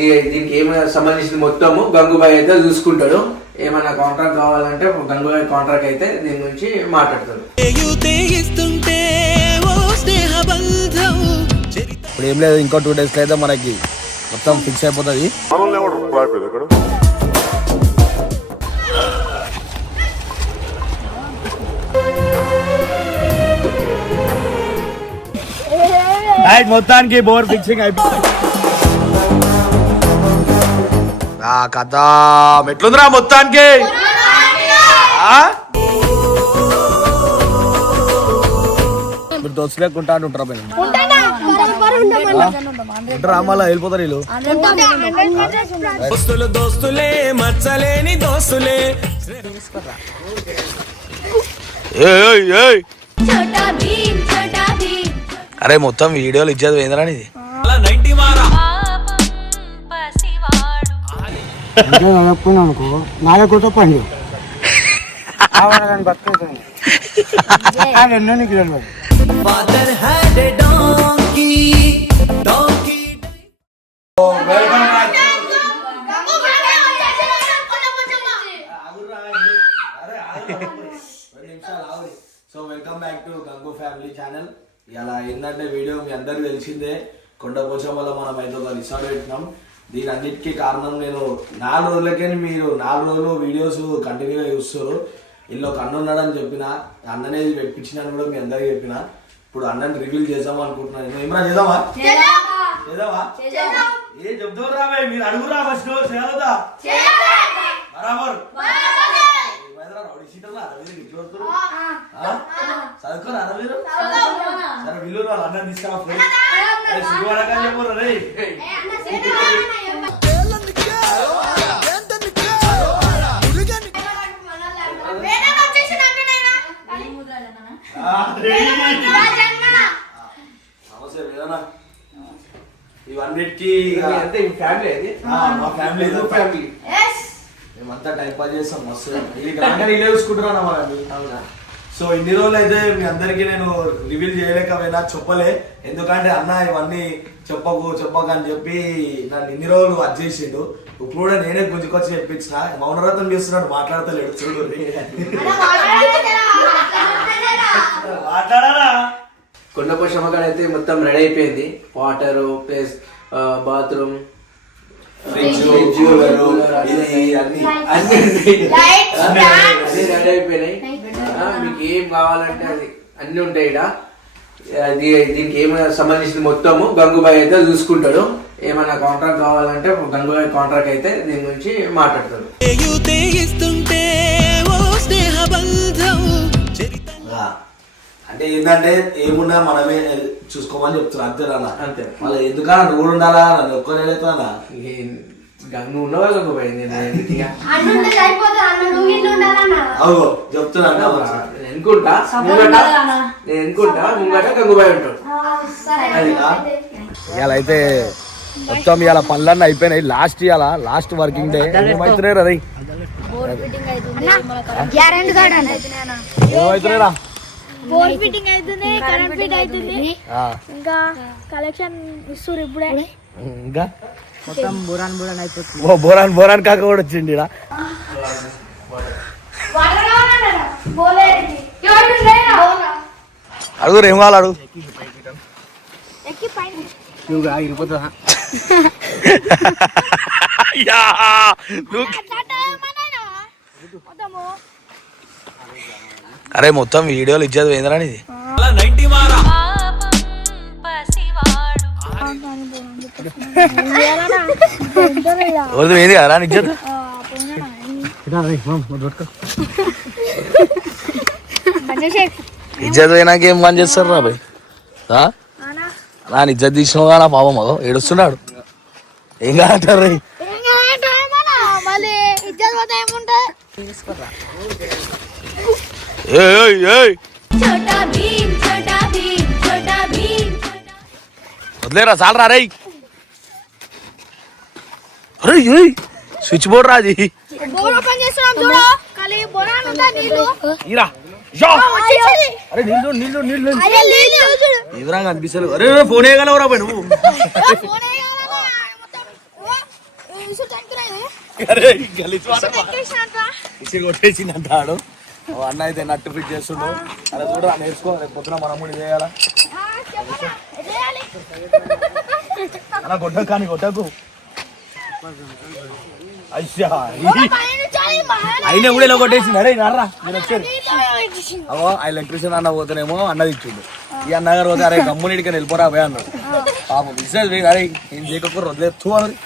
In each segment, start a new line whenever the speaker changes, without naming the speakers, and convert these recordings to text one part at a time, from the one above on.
రే
దీనికి ఏమైనా సంబంధించిన మొత్తము? గంగుబాయ్ అయితే చూసుకుంటాడు. ఏమైనా కాంట్రాక్ట్ కావాలంటే గంగుబాయ్ కాంట్రాక్ట్ అయితే దీని గురించి మాట్లాడతాడు.
ఇప్పుడు ఏం లేదు ఇంకో టూ డేస్లో అయితే మనకి మొత్తం ఫిక్స్ అయిపోతుంది. మొత్తానికి బోర్ ఫిక్సింగ్ అయిపోయింది ఆ కథ ఎట్లుందిరా మొత్తానికి ఆ? మీరు దోస్తు లేకుంటా ఉంటారా పైన ఉంటారా మళ్ళీ వెళ్ళిపోతారు వీళ్ళు
దోస్తులు దోస్తులే మచ్చలేని దోస్తులే
ఏయ్, ఏయ్.
छोटा भीम छोटा भीम
అరే మొత్తం వీడియోలు ఇచ్చేది పోయిందిరా ఇది
నాలుగు పండు
donkey donkey
so welcome back to Gangu family channel ఇలా ఏంటంటే వీడియో మీ అందరికి తెలిసిందే. కొండపోచం వల్ల మనం అయితే ఒక రిసార్ట్ పెట్టినాం. దీని అన్నిటికీ కారణం నేను నాలుగు రోజులకే మీరు నాలుగు రోజులు వీడియోస్ కంటిన్యూగా చూస్తారు ఇందులో ఒక అన్న ఉన్నాడని చెప్పిన అన్ననే పెట్టించినాను కూడా మీ అందరికి చెప్పిన. ఇప్పుడు అన్నని రివీల్ చేద్దాం అనుకుంటున్నాను నేను ఏమన్నా చేద్దామా? చేద్దామా? ఏ చెప్తావు రా భయ్, మీరు అడుగురా ఫస్ట్ చేయాలదా? బరాబర్. రౌడీ ఇట్లా? చదువుకోరా అరవై సరే విల్లు వాళ్ళు అన్నం తీసుకురా. నమస్తే వేదనా ఇవన్నిటికీ
అంటే ఈ ఫ్యామిలీ అది
ఆ, మా ఫ్యామిలీ.
ఫ్యామిలీ
మేమంతా టైం పాస్ చేస్తాం మస్తు ఇది వాళ్ళని
అవునా
సో ఇన్ని రోజులు అయితే మీ అందరికీ నేను రివీల్ చేయలేకపోయినా చెప్పలే. ఎందుకంటే అన్న ఇవన్నీ చెప్పకు చెప్పకు అని చెప్పి నన్ను ఇన్ని రోజులు అది చేసిండు. ఇప్పుడు కూడా నేనే గుంజుకొచ్చి చెప్పించిన. మౌనరథం చేస్తున్నాడు మాట్లాడతలేడు చూడు. మాట్లాడారా?
కొండపోషమ్మ కాడ అయితే మొత్తం రెడీ అయిపోయింది. వాటర్ ప్లస్ బాత్రూమ్
ఫ్రిడ్జ్ అన్ని
అన్ని. రెడీ అయిపోయినాయి. మీకు ఏం కావాలంటే అది అన్ని ఉంటాయి ఇక్కడ అది దీనికి ఏమైనా సంబంధించిన మొత్తము గంగుబాయ్ అయితే చూసుకుంటాడు. ఏమైనా కాంట్రాక్ట్ కావాలంటే గంగుబాయ్ కాంట్రాక్ట్ అయితే దీని గురించి మాట్లాడతాడు.
అంటే ఏంటంటే ఏమున్నా మనమే చూసుకోమని చెప్తున్నా. అంతే నాన్న.
అంతే.
మళ్ళీ ఎందుకన్నా నువ్వు కూడా ఉండాలా? నన్ను ఒక్కనేలేతానా
ఉన్నవా
నువ్వు ఇంట్లో ఉండాలన్నా.
అవు చెప్తున్నా అన్న
నేను ఎన్నుకుంటా? ముంగట నేను ఎన్నుకుంటా? ముంగట గంగుబాయ్ ఉంటాడు.
అది?
ఇవాళ అయితే మొత్తం ఇవాళ పనులన్నీ అయిపోయినాయి. లాస్ట్ ఇవాళ లాస్ట్ వర్కింగ్ డే. ఏమవుతున్నాయి రా
బోర్ ఫిట్టింగ్ అవుతుంది కరెంట్ ఫిట్ అవుతుంది
ఆ,
ఇంకా కలెక్షన్ ఇస్తారు ఇప్పుడే.
ఇంకా? ఓ బోరాన్ బోరాన్ కాక కూడా ఈడ.
వాటర్ కావాలన్నా? బోలేది ఎవరు లేరా?
అడుగురు ఏం కావాలి అడుగు. అరే మొత్తం వీడియోలు ఇచ్చేది పోయిందిరా ఇది
నైన్టీ
ఏది కదా ఇచ్చేది ఇజ్జత్. పోయినాక ఏం పని చేస్తారు రా భయ్ ఆ? నా ఇజ్జత్ తీసినావు నా పాపం మగ ఏడుస్తున్నాడు. ఏం కాదంటారు? రే
మళ్ళీ ఇజ్జత్ పోతే
అరే
లేదు చూడు.
ఎదురా కనిపిస్తలేదు అరే ఫోన్ వేయగలవురా పోయి నువ్వు?
ఏ, ఫోన్ వేయాలన్నా, మొత్తం. ఓ, ఏ, ఇసు టెంకరా ఇది?
అరే గలీజ్ వాసన.
ఇసు టెంకేసినట్ట.
ఇసి కొట్టేసింది అంటాడు ఓ అన్న అయితే నట్టు ఫిట్ చేస్తుండు. అరే చూడరా నేర్చుకో. రేపు పొద్దున మనం కూడా చేయాలి? అలా కొట్టకు కానీ కొట్టకు. అయినా కూడా ఇలా కొట్టేసింది అరే నర్రా
నీతో వచ్చేసింది.
అవో ఆ ఎలక్ట్రీషియన్ అన్న పోతేనేమో అన్నది ఇచ్చిండు ఈ అన్నగారు పోతే అరే గమ్మునిడికి వెళ్ళిపోరా పోయి అన్నాడు. పాపం బిజినెస్ పోయి అరే ఏం చేయకపోతే అన్నది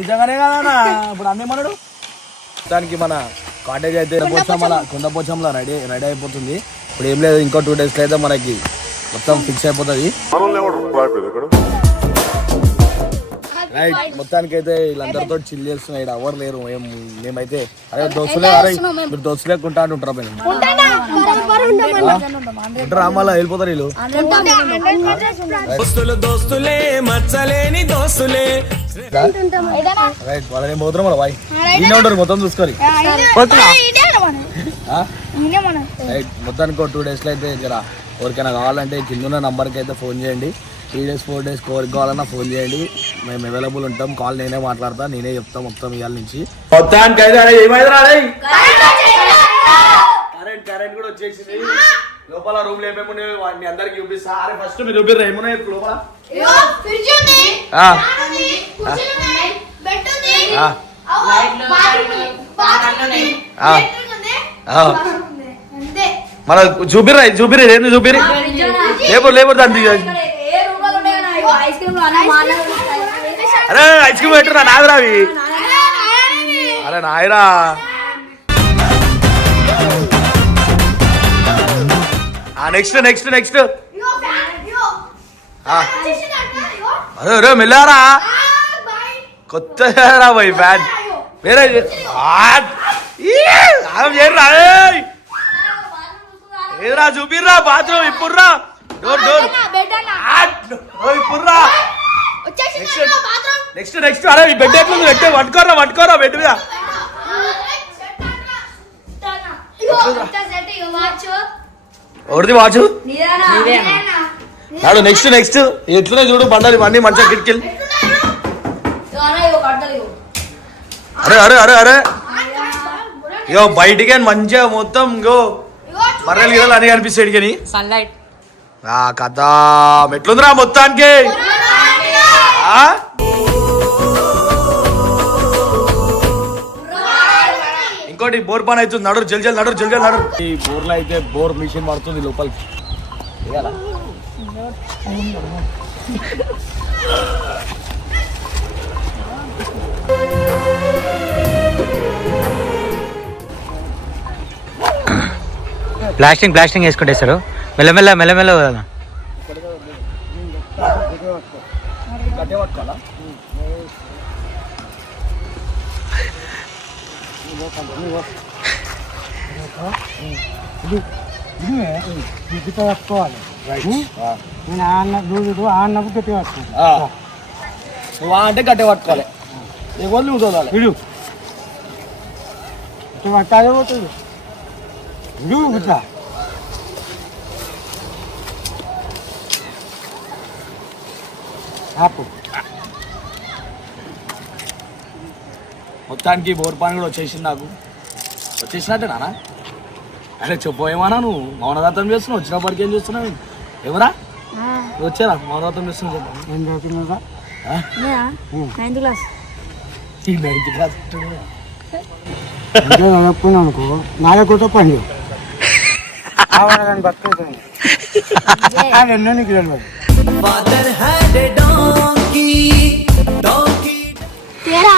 నిజంగానే కదా ఇప్పుడు అన్నేమన్నాడు దానికి మన కాటేజ్ అయితే కొండపోచంల కొండపోచంలో రెడీ రెడీ అయిపోతుంది. ఇప్పుడు ఏం లేదు ఇంకో టూ డేస్లో అయితే మనకి మొత్తం ఫిక్స్ అయిపోతుంది. రైట్ మొత్తానికి అయితే వీళ్ళందరితో చిల్ చేస్తున్నాయి ఇక్కడ ఎవరు లేరు ఏం మేమైతే అరే దోస్తులే అరే మీరు దోస్తులే కొంటా అంటుంటారా పైన. ఉంటారా మళ్ళీ వెళ్ళిపోతారు వీళ్ళు.
దోస్తులు దోస్తులే మచ్చలేని దోస్తులే.
ఏదైనా?
రైట్ వాళ్ళని పోతున్నాం బాయ్ ఈయన ఉంటారు మొత్తం
మనం.
రైట్ మొత్తానికి టూ డేస్లో అయితే జర ఎవరికైనా కావాలంటే కింద ఉన్న నంబర్కి అయితే ఫోన్ చేయండి. త్రీ డేస్ ఫోర్ డేస్ కావాలన్నా ఫోన్ చేయండి. మేము అవైలబుల్ ఉంటాం. కాల్ నేనే మాట్లాడతా నేనే చెప్తా మొత్తం ఇవాళ నుంచి. మొత్తానికి అయితే ఏమైంది కరెంట్ కరెంట్ కూడా వచ్చేసింది. లోపల రూమ్లో ఏమేమి ఉన్నాయో వాటిని అందరికి చూపిస్తా. అరే ఫస్ట్ మీరు చూపిర్రు ఏమున్నాయి లోపల. మన చూపిర్రా చూపిర్రు ఏంది చూపిరి లేబర్ లేబర్ దాన్ని అరే ఐస్ క్రీమ్ పెట్టురా? నాదిరా అవి. అరే నాయరా. నెక్స్ట్ నెక్స్ట్ నెక్స్ట్ ఆ. అరే అరే మెల్లారా? కొత్త రా పోయి ఫ్యాన్ వేరే ఏం చేయరా ఏదిరా చూపిర్రా bathroom ఇప్పుడురా
door door. Bed
bed.
Bathroom.
Next next అరే ఈ బెడ్ ఎట్లుంది? పెట్టే పట్టుకోరా పట్టుకోరా బెడ్ మీద. ఎవరిది వాచు
నీదేనా?
నాడు నెక్స్ట్ నెక్స్ట్ ఎట్లున్నాయి చూడు బండలు ఇవన్నీ మంచిగా కిటికీలు. అరే అరే అరే అరే. ఇగో బయటికి మంచిగా మొత్తం ఇంకో
ఇగో,
మర్రలు గిరలు అని కనిపిస్తాయి కానీ
సన్లైట్
ఆ కథ ఎట్లుందిరా మొత్తానికి? ఆ? ఇంకోటి బోర్ పని అవుతుంది. నడు జల్ జల్ నడు జల్ జల్ నడు ఈ బోర్లో అయితే బోర్ మిషన్ పడుతుంది లోపలికి?
ప్లాస్టింగ్ ప్లాస్టింగ్ వేసుకుంటేస్తారు మెల్లమెల్ల మెల్లమెల్ల కదా
గట్టిగా పట్టుకోవాలా?
నేను ఆ. అన్న దూదుడు ఆ అన్నకు గట్టిగా పట్టుకోవాలి.
నువ్వు అంటే గట్టిగా పట్టుకోవాలి నీకు వదిలి
విడు ఇట్లా పట్టాలి. పోతుంది విడు ఆపు.
మొత్తానికి బోర్ పని కూడా వచ్చేసింది నాకు. వచ్చేసినట్టే నానా అరే చెప్పు ఏమన్నా నువ్వు? మౌనదాతం చేస్తున్నావు వచ్చినప్పటికి ఏం చేస్తున్నావు ఎవరా? వచ్చారా? మౌనదాతం చేస్తున్నావు చెప్పు.
ఏం చదువుతున్నదా
నైన్త్ క్లాస్.
అనుకో నాలుగు కూడా పండు కావాలని బతుకుతుంది ఎన్నో నీకు తెలియదు.
Father had a donkey, donkey.
తేరా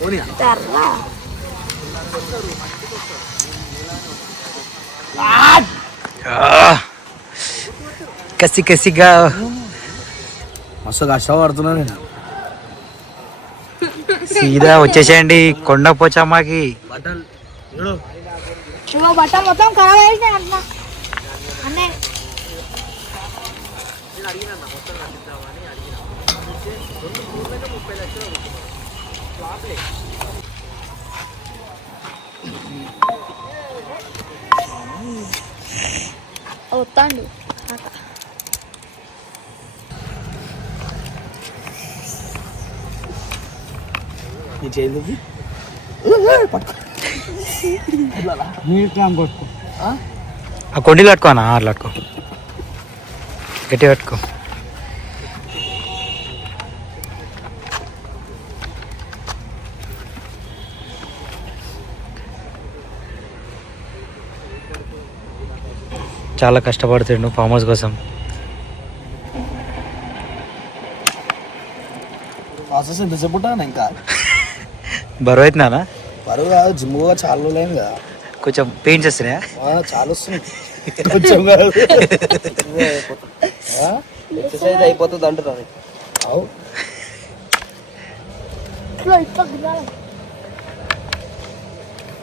పోనీయా?
తర్రా
కసి కసిగా
మస్తు కష్టపడుతున్నా నేను
సీదా వచ్చేసేయండి కొండ పోచమ్మకి.
బట్టలు
మొత్తం ఖరాబ్ అయిపోయింది అంటున్నా అన్నే వస్తాండు
నీ
కొట్టుకో.
ఆ? కొండీలు పట్టుకో అన్న అట్లా పట్టుకో గట్టి పట్టుకో చాలా కష్టపడుతుండు ఫామ్ హౌస్ కోసం.
ప్రాసెస్ ఎంతసేపు ఇంకా?
బరువు అవుతుందా
బరువు కాదు జిమ్ కూడా చాలా రోజులేం కదా.
కొంచెం పెయిన్స్ వస్తున్నాయా
చాలా వస్తుంది కొంచెం కాదు.
ఎక్సర్సైజ్ అయిపోతుంది అంటున్నాను.
అవు.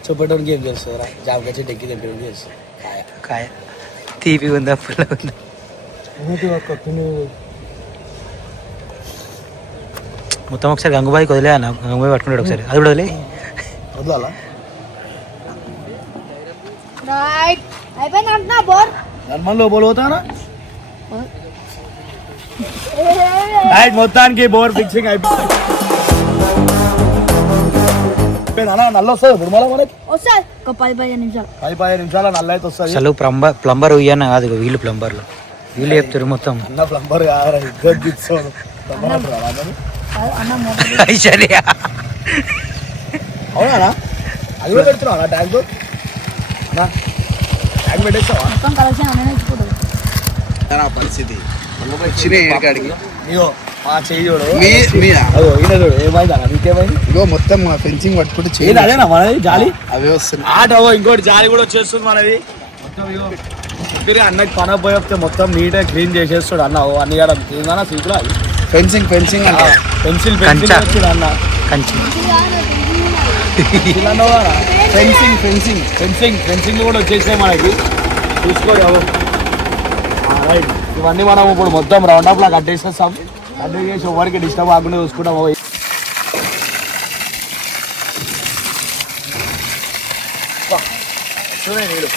చూపెట్టడానికి ఏం చేస్తారా జామకాయ చెట్టు ఎక్కి తెంపడానికి చేస్తారు కాయ.
కాయ. తీపి ఉందా పుల్ల ఉందా
ఊటి ఒక్క పిన్ని
మొత్తం ఒకసారి గంగుబాయికి వదిలే అన్న గంగుబాయి పట్టుకుంటాడు ఒకసారి అది కూడా వదిలే
వదలాలా
రైట్ అయిపోయింది అంటున్నా బోర్
హనుమాన్ లోపల పోతానా రైట్ మొత్తానికి బోర్ ఫిక్సింగ్ అయిపోయింది అన్న నల్ల వస్తుంది ఇప్పుడు మళ్ళీ మనకి
వస్తుంది ఒక పది పదిహేను నిమిషాలు
పది పదిహేను నిమిషాల నల్ల అయితే వస్తుంది
అసలు ప్లంబర్ ప్లంబర్ ఉయ్యన్న కాదు ఇగో వీళ్ళు ప్లంబర్లు వీళ్ళు చెప్తారు మొత్తం
అన్న ప్లంబర్ కాదురా ఇద్దరు తీసుకోను ప్లంబర్ అంటారా వాళ్ళని?
అన్న మోటార్
ఐశ్వర్య
అవునా అది కూడా పెడుతున్నావు అన్న ట్యాంక్ అన్నా ట్యాంక్ పెట్టేస్తావా
మొత్తం కలిసి అన్న నేర్చుకుంటుంది
పరిస్థితి వచ్చిన ఏడికాడికి
ఇగో మా చెయ్యి చూడు.
మీ
ఈయన చూడు ఏమైంది అన్న నీకేమైంది?
ఇగో మొత్తం ఫెన్సింగ్ పట్టుకుంటే
ఏది అదేనా మనది? జాలి?
అవే వస్తున్నాయి.
ఆట ఇంకోటి జాలి కూడా వచ్చేస్తుంది మనది. మొత్తం ఇగో తిరిగి అన్నకి పన పోయితే మొత్తం నీట్గా క్లీన్ చేసేస్తాడు అన్న. ఓ అన్ని కాడ క్లీన్ అది
ఫెన్సింగ్ ఫెన్సింగ్ అంటే.
పెన్సిల్. పెన్సిల్ వచ్చింది అన్న.
ఫెన్సింగ్ ఫెన్సింగ్
ఫెన్సింగ్ ఫెన్సింగ్ కూడా వచ్చేసాయి మనకి. చూసుకో ఎవరు రైట్. ఇవన్నీ మనం ఇప్పుడు మొత్తం రౌండ్ అప్ లా కట్టేసేస్తాం. కట్టేసి ఎవరికి డిస్టర్బ్ కాకుండా చూసుకుంటాం ఓ చూడండి నీళ్ళు